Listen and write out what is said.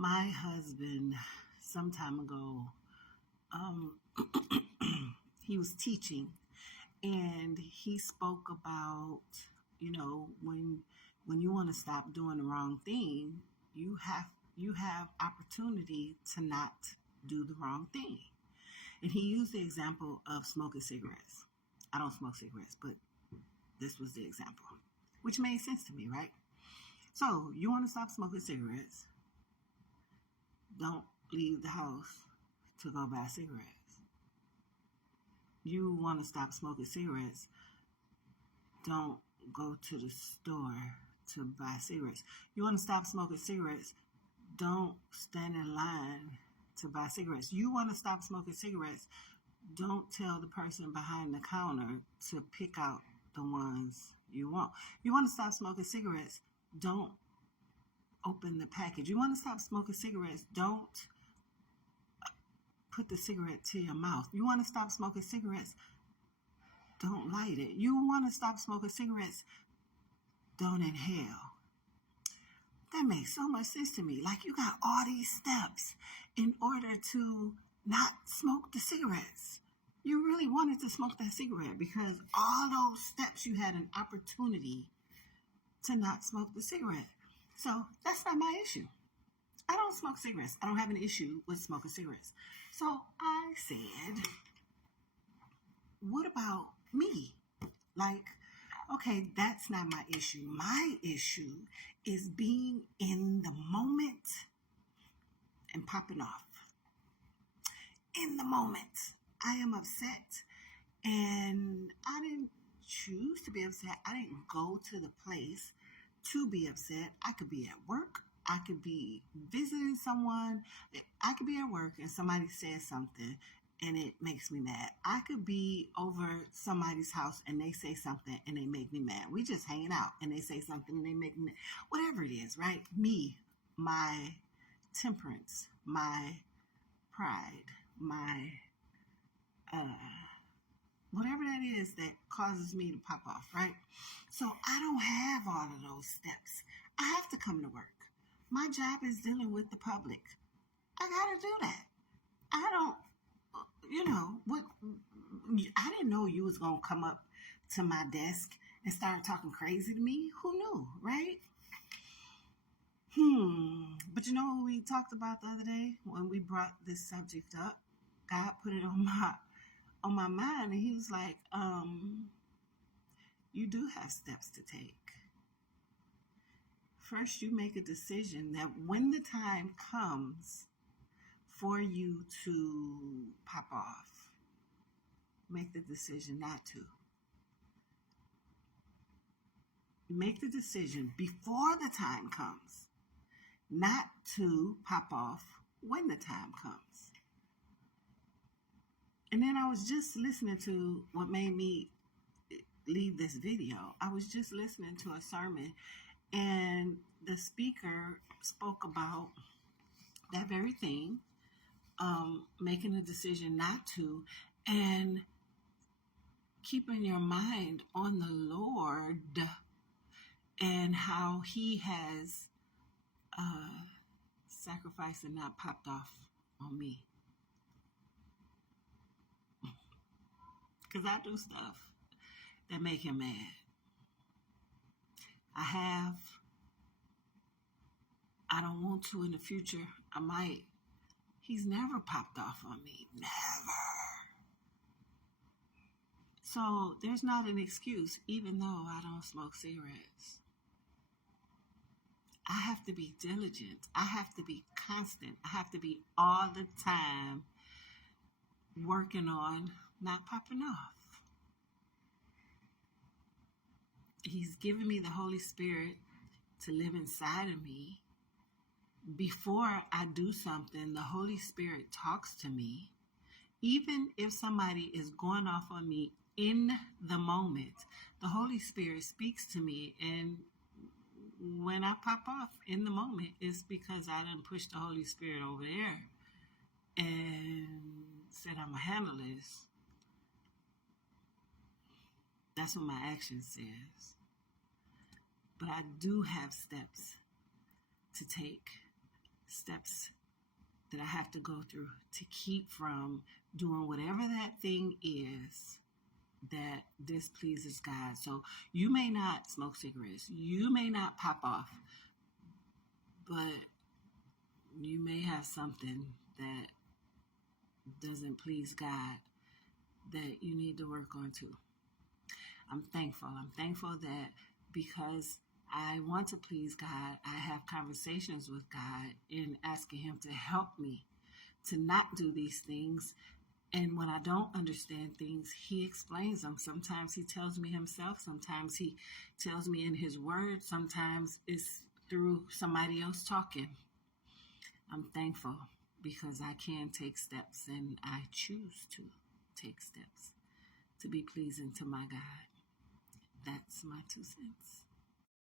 My husband, some time ago, um, he was teaching, and he spoke about, when you want to stop doing the wrong thing, you have opportunity to not do the wrong thing. And he used the example of smoking cigarettes. I don't smoke cigarettes, but this was the example, which made sense to me, right? So you want to stop smoking cigarettes? Don't leave the house to go buy cigarettes. You want to stop smoking cigarettes? Don't go to the store to buy cigarettes. You want to stop smoking cigarettes? Don't stand in line to buy cigarettes. You want to stop smoking cigarettes? Don't tell the person behind the counter to pick out the ones you want. You want to stop smoking cigarettes? Don't open the package. You want to stop smoking cigarettes? Don't put the cigarette to your mouth. You want to stop smoking cigarettes? Don't light it. You want to stop smoking cigarettes? Don't inhale. That makes so much sense to me. Like, you got all these steps in order to not smoke the cigarettes. You really wanted to smoke that cigarette because all those steps you had an opportunity to not smoke the cigarette. So that's not my issue. I don't smoke cigarettes. I don't have an issue with smoking cigarettes. So I said, what about me? Like, okay, that's not my issue. My issue is being in the moment and popping off. In the moment, I am upset. And I didn't choose to be upset. I didn't go to the place to be upset. I could be at work. I could be visiting someone. I could be at work and somebody says something and it makes me mad. I could be over somebody's house and they say something and they make me mad. We just hanging out and they say something and they make me mad. Whatever it is, right? Me, my temperance, my pride, my whatever that is that causes me to pop off, right? So I don't have all of those steps. I have to come to work. My job is dealing with the public. I gotta do that. I don't, I didn't know you was gonna come up to my desk and start talking crazy to me. Who knew, right? But you know what we talked about the other day when we brought this subject up? God put it on my mind, and he was like, you do have steps to take. First, you make a decision that when the time comes for you to pop off, make the decision not to. Make the decision before the time comes, not to pop off when the time comes. And then I was just listening to what made me leave this video. I was just listening to a sermon, and the speaker spoke about that very thing, making a decision not to, and keeping your mind on the Lord and how he has sacrificed and not popped off on me. Because I do stuff that make him mad. I don't want to in the future. I might. He's never popped off on me. Never. So there's not an excuse, even though I don't smoke cigarettes. I have to be diligent. I have to be constant. I have to be all the time working on not popping off. He's given me the Holy Spirit to live inside of me. Before I do something, the Holy Spirit talks to me. Even if somebody is going off on me in the moment, the Holy Spirit speaks to me. And when I pop off in the moment, it's because I done pushed the Holy Spirit over there and said, I'm going to handle this. That's what my action says. But I do have steps to take. steps that I have to go through to keep from doing whatever that thing is that displeases God. So you may not smoke cigarettes, you may not pop off, but you may have something that doesn't please God that you need to work on too. I'm thankful. I'm thankful that because I want to please God, I have conversations with God in asking Him to help me to not do these things. And when I don't understand things, He explains them. Sometimes He tells me Himself. Sometimes He tells me in His Word. Sometimes it's through somebody else talking. I'm thankful because I can take steps, and I choose to take steps to be pleasing to my God. That's my 2 cents.